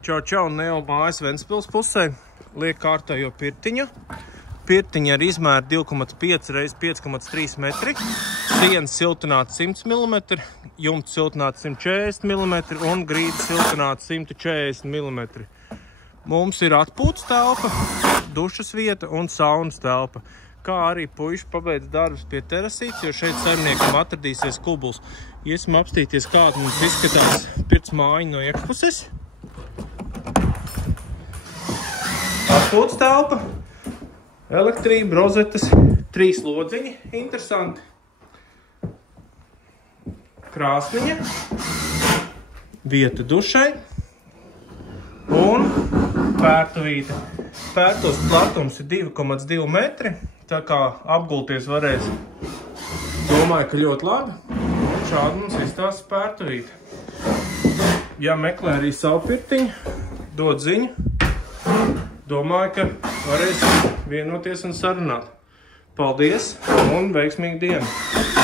Čau, Neo mājas Ventspils pusē. Liek kārtējo pirtiņu. Pirtiņa ar izmēru 2,5 x 5,3 metri. Sienas siltināts 100 mm, jumts siltināts 140 mm un grīdas siltināts 140 mm. Mums ir atpūtas telpa, dušas vieta un saunas telpa. Kā arī puiši pabeidz darbus pie terasītes, jo šeit saimniekam atradīsies kubuls. Iesim apstīties, kāda mums izskatās pirts mājiņa no iekšpuses. Atpūtas telpa, elektrība, rozetes, 3 lodziņi, interesanti. Krāsniņa, vieta dušai un pērtuvīte. Pērtos platums ir 2,2 metri, tā kā apgulties varēs. Domāju, ka ļoti labi. Šādi mums izstāsta pērtuvīte. Ja meklē arī savu pirtiņu, dod ziņu. Domāju, ka varēs vienoties un sarunāt. Paldies un veiksmīgu dienu!